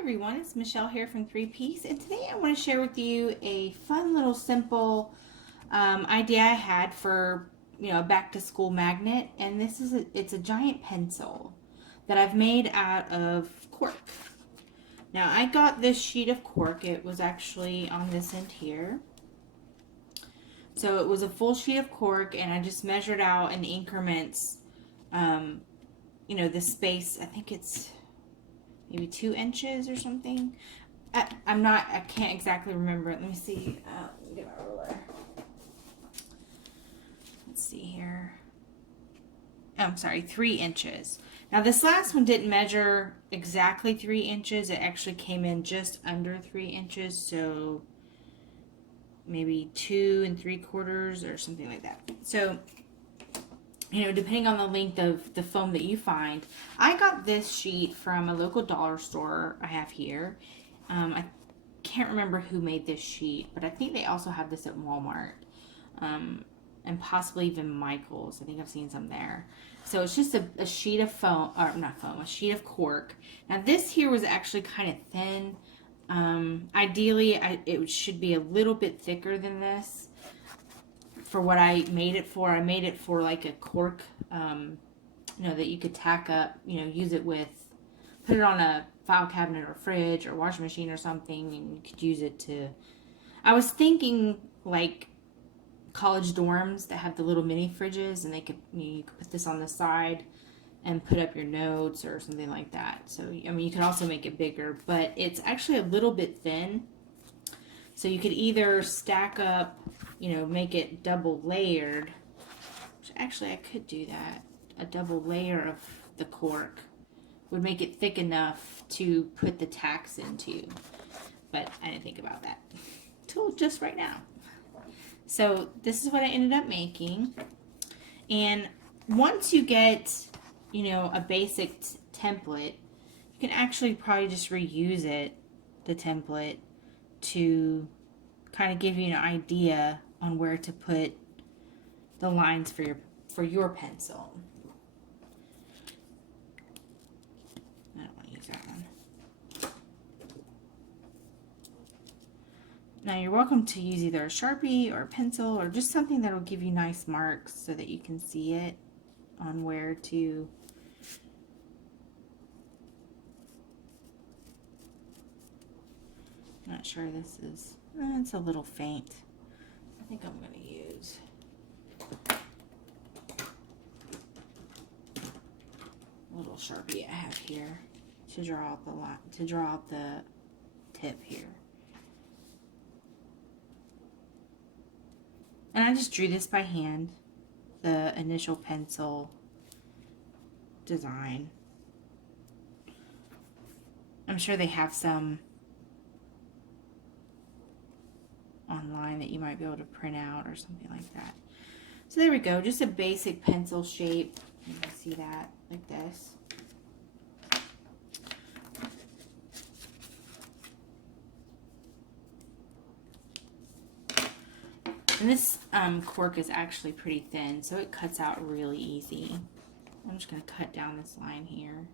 everyone, it's Michelle here from 3Piece, and today I want to share with you a fun little simple idea I had for a back to school magnet. And it's a giant pencil that I've made out of cork. Now I got this sheet of cork. It was actually on this end here. So it was a full sheet of cork, and I just measured out in increments. The space. I think it's maybe 2 inches or something. I can't exactly remember it. Let me see. Let me get my ruler. Let's see here. Oh, I'm sorry, 3 inches. Now this last one didn't measure exactly 3 inches. It actually came in just under 3 inches. So maybe 2 3/4 or something like that. So, depending on the length of the foam that you find. I got this sheet from a local dollar store I have here. I can't remember who made this sheet, but I think they also have this at Walmart. And possibly even Michael's. I think I've seen some there. So it's just a sheet of foam, or not foam, a sheet of cork. Now this here was actually kind of thin. Ideally, it should be a little bit thicker than this. For what I made it for, I made it for like a cork, that you could tack up, use it with, put it on a file cabinet or fridge or washing machine or something, and you could use it to, I was thinking like college dorms that have the little mini fridges, and you could put this on the side and put up your notes or something like that. So, you could also make it bigger, but it's actually a little bit thin. So you could either stack up, make it double layered, which actually I could do that. A double layer of the cork would make it thick enough to put the tacks into, but I didn't think about that till just right now. So this is what I ended up making. And once you get, a basic template, you can actually probably just reuse it, the template, to kind of give you an idea on where to put the lines for your pencil. I don't want to use that one. Now you're welcome to use either a Sharpie or a pencil or just something that will give you nice marks so that you can see it on where to not sure this is, it's a little faint. I think I'm going to use a little Sharpie I have here to draw out the line, to draw out the tip here. And I just drew this by hand, the initial pencil design. I'm sure they have some online that you might be able to print out or something like that. So there we go, just a basic pencil shape. You can see that like this. And this cork is actually pretty thin, so it cuts out really easy. I'm just going to cut down this line here.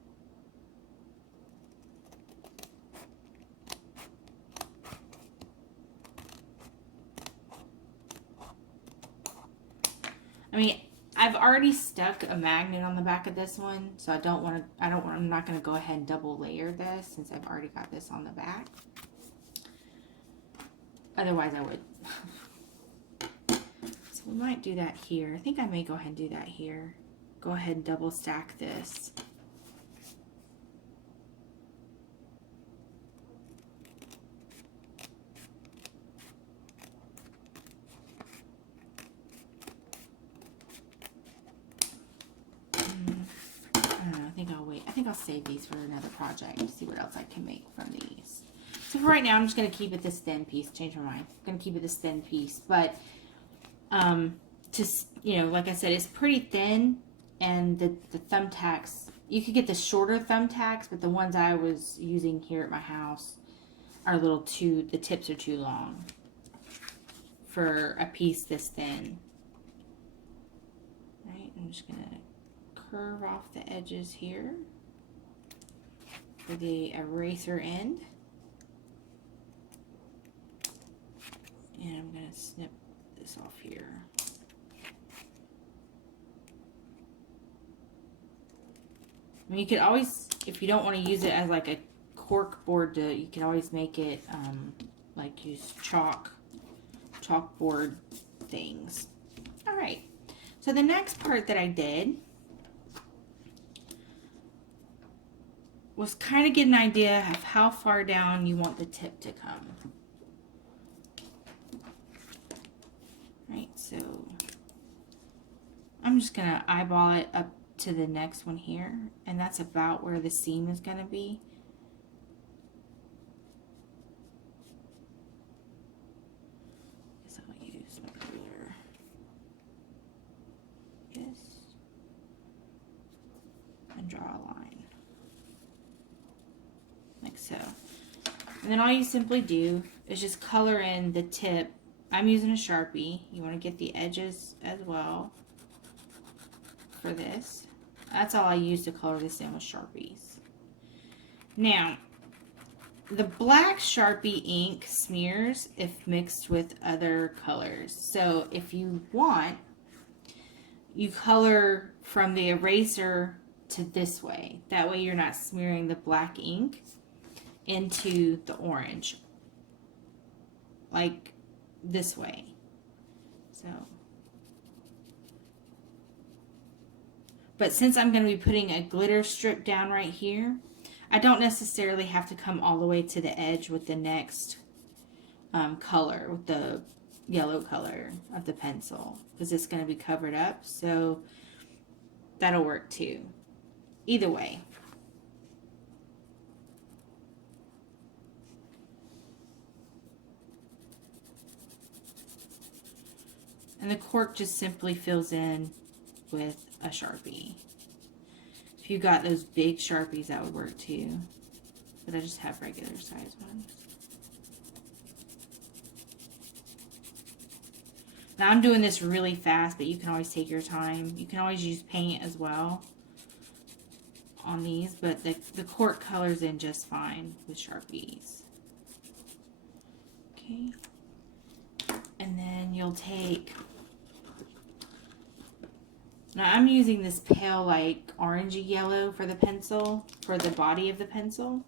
I've already stuck a magnet on the back of this one, so I'm not going to go ahead and double layer this since I've already got this on the back. Otherwise I would. So we might do that here. I think I may go ahead and do that here. Go ahead and double stack this. I think I'll save these for another project to see what else I can make from these. So for right now, I'm just going to keep it this thin piece. Change my mind. I'm going to keep it this thin piece. But, like I said, it's pretty thin. And the thumbtacks, you could get the shorter thumbtacks, but the ones I was using here at my house are a little too, the tips are too long for a piece this thin. Right, I'm just going to curve off the edges here. for the eraser end. And I'm going to snip this off here. I mean, you could always, if you don't want to use it as like a cork board, you can always make it like use chalkboard things. All right. So the next part that I did was kind of get an idea of how far down you want the tip to come. Right, so I'm just gonna eyeball it up to the next one here, and that's about where the seam is gonna be. So I'll use my ruler. This, and draw a line like so. And then all you simply do is just color in the tip. I'm using a Sharpie. You want to get the edges as well for this. That's all I use to color this in with Sharpies. Now, the black Sharpie ink smears if mixed with other colors. So if you want, you color from the eraser to this way. That way you're not smearing the black ink into the orange. Like this way. So, but since I'm going to be putting a glitter strip down right here, I don't necessarily have to come all the way to the edge with the next color, with the yellow color of the pencil, because it's going to be covered up. So that'll work too. Either way. And the cork just simply fills in with a Sharpie. If you got those big Sharpies, that would work too. But I just have regular size ones. Now I'm doing this really fast, but you can always take your time. You can always use paint as well on these, but the cork colors in just fine with Sharpies. Okay. And then you'll take... Now I'm using this pale like orangey yellow for the pencil, for the body of the pencil.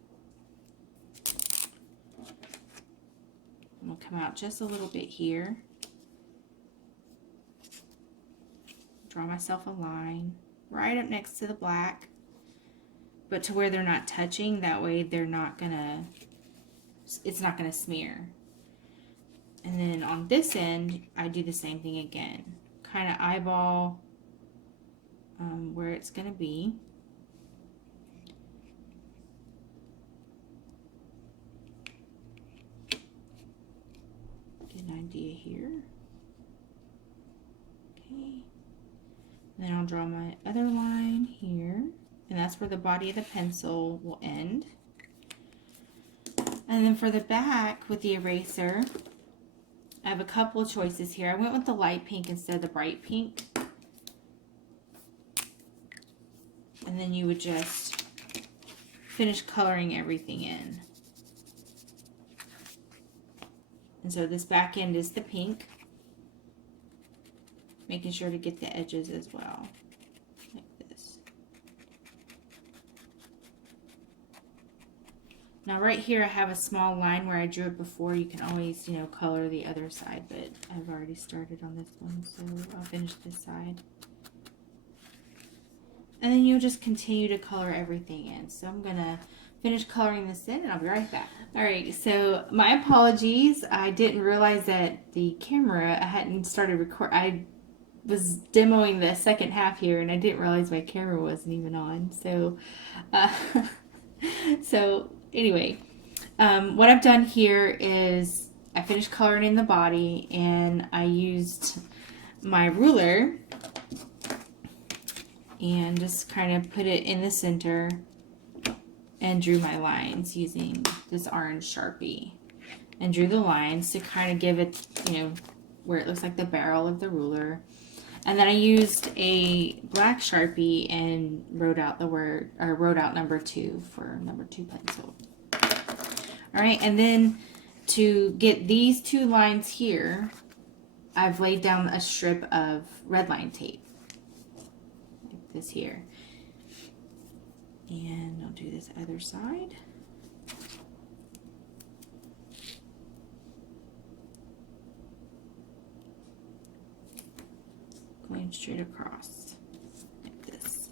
I'm going to come out just a little bit here. Draw myself a line right up next to the black, but to where they're not touching. That way they're not gonna, it's not gonna smear. And then on this end, I do the same thing again. Kind of eyeball where it's going to be. Get an idea here. Okay. And then I'll draw my other line here. And that's where the body of the pencil will end. And then for the back with the eraser, I have a couple of choices here. I went with the light pink instead of the bright pink. And then you would just finish coloring everything in. And so this back end is the pink. Making sure to get the edges as well. Like this. Now right here I have a small line where I drew it before. You can always, color the other side, but I've already started on this one, so I'll finish this side. And then you'll just continue to color everything in. So I'm gonna finish coloring this in and I'll be right back. All right, so my apologies. I didn't realize that the camera, I hadn't started recording. I was demoing the second half here and I didn't realize my camera wasn't even on. So, so anyway, what I've done here is I finished coloring in the body and I used my ruler and just kind of put it in the center and drew my lines using this orange Sharpie and drew the lines to kind of give it, where it looks like the barrel of the ruler. And then I used a black Sharpie and wrote out the word, or wrote out number 2 for number 2 pencil. All right, and then to get these 2 lines here, I've laid down a strip of red line tape, like this here. And I'll do this other side. Going straight across, like this.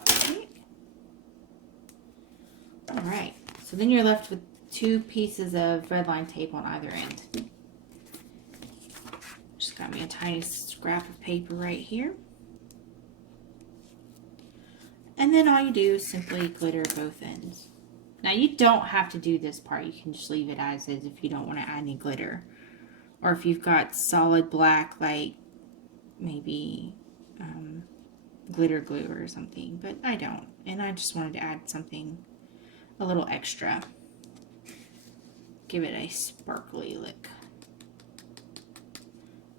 Okay. All right, so then you're left with 2 pieces of red line tape on either end. Just got me a tiny scrap of paper right here. And then all you do is simply glitter both ends. Now you don't have to do this part. You can just leave it as is if you don't want to add any glitter. Or if you've got solid black, like maybe glitter glue or something. But I don't. And I just wanted to add something a little extra. Give it a sparkly look.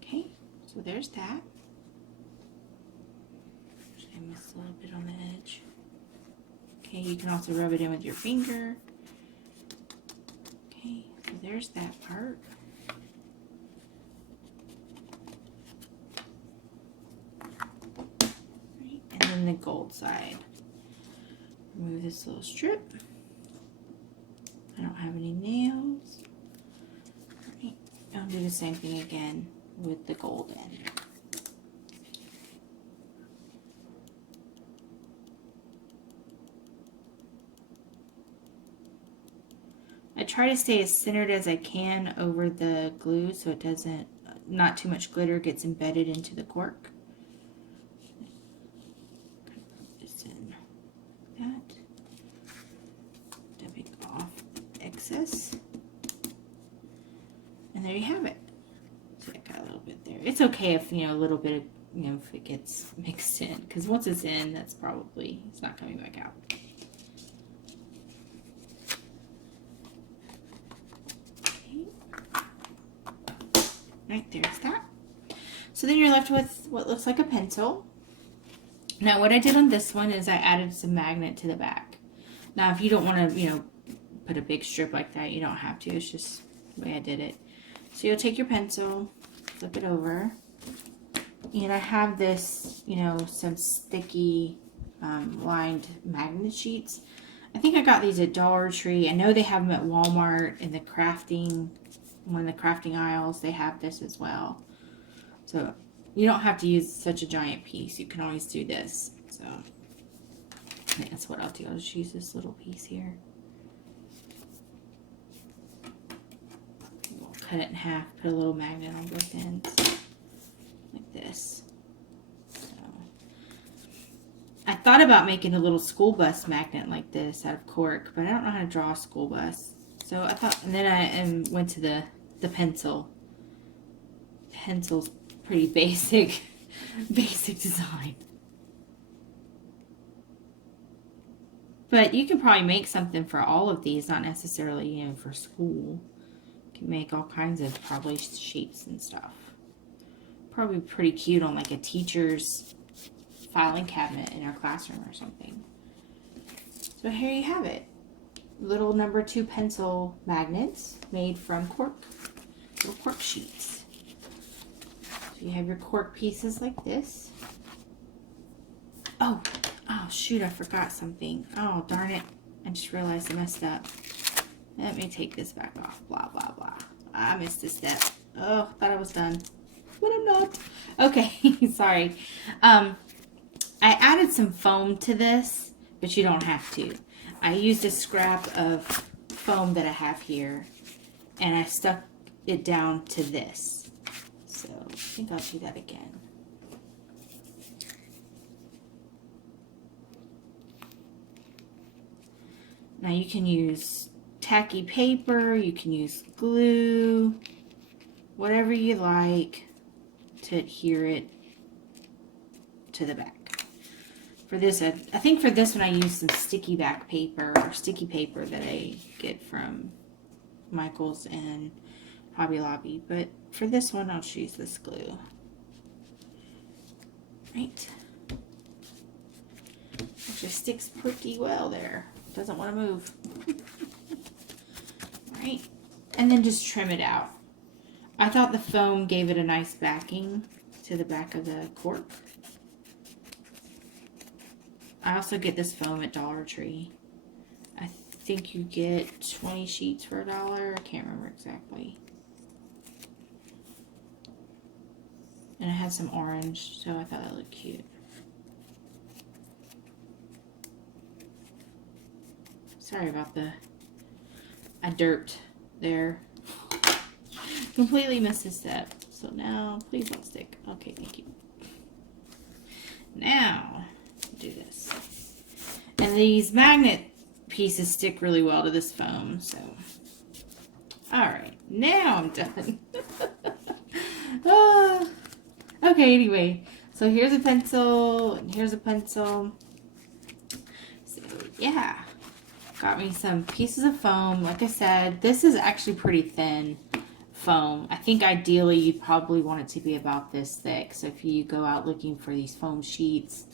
Okay, so there's that. I missed a little bit on the edge. Okay, you can also rub it in with your finger. Okay, so there's that part. Right, and then the gold side. Remove this little strip. I don't have any nails. Right, I'll do the same thing again with the gold end. I try to stay as centered as I can over the glue so it doesn't, not too much glitter gets embedded into the cork. Put this in that. Dumping off excess. And there you have it. See, I got a little bit there. It's okay if, a little bit of, if it gets mixed in. Because once it's in, that's probably, it's not coming back out. Right, there's that. So then you're left with what looks like a pencil. Now what I did on this one is I added some magnet to the back. Now if you don't want to, put a big strip like that, you don't have to. It's just the way I did it. So you'll take your pencil, flip it over, and I have this, some sticky lined magnet sheets. I think I got these at Dollar Tree. I know they have them at Walmart in the one of the crafting aisles. They have this as well. So you don't have to use such a giant piece. You can always do this. So that's what I'll do. I'll just use this little piece here. We'll cut it in half, put a little magnet on both ends like this. So I thought about making a little school bus magnet like this out of cork, but I don't know how to draw a school bus. So I thought, and then I went to the pencil. Pencil's pretty basic, basic design. But you can probably make something for all of these, not necessarily, for school. You can make all kinds of probably shapes and stuff. Probably pretty cute on like a teacher's filing cabinet in our classroom or something. So here you have it. Little number 2 pencil magnets made from cork, little cork sheets. So you have your cork pieces like this. Oh shoot, I forgot something. Oh darn it, I just realized I messed up. Let me take this back off, blah blah blah. I missed a step. Oh, thought I was done, but I'm not. Okay, sorry. I added some foam to this, but you don't have to. I used a scrap of foam that I have here, and I stuck it down to this. So I think I'll do that again. Now you can use tacky paper, you can use glue, whatever you like to adhere it to the back. For this, I think for this one I used some sticky back paper or sticky paper that I get from Michael's and Hobby Lobby, but for this one I'll choose this glue. Right. It just sticks pretty well there. Doesn't want to move. Right. And then just trim it out. I thought the foam gave it a nice backing to the back of the cork. I also get this foam at Dollar Tree. I think you get 20 sheets for $1. I can't remember exactly. And it has some orange, so I thought that looked cute. Sorry about I derped there. Completely missed a step. So now, please don't stick. Okay, thank you. Now, do this. And these magnet pieces stick really well to this foam, so. Alright, now I'm done. Okay, anyway. So here's a pencil, and here's a pencil. So, yeah. Got me some pieces of foam. Like I said, this is actually pretty thin foam. I think ideally you'd probably want it to be about this thick. So if you go out looking for these foam sheets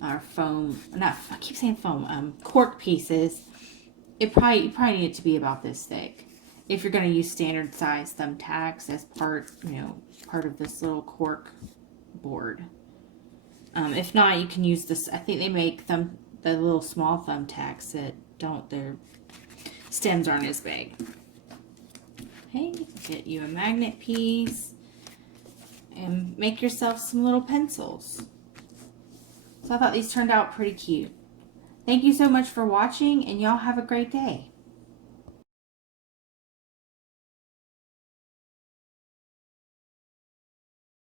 or I keep saying foam, cork pieces, you probably need it to be about this thick. If you're going to use standard size thumbtacks as part of this little cork board. If not, you can use this. I think they make the little small thumbtacks that their stems aren't as big. Okay, get you a magnet piece and make yourself some little pencils. So I thought these turned out pretty cute. Thank you so much for watching, and y'all have a great day.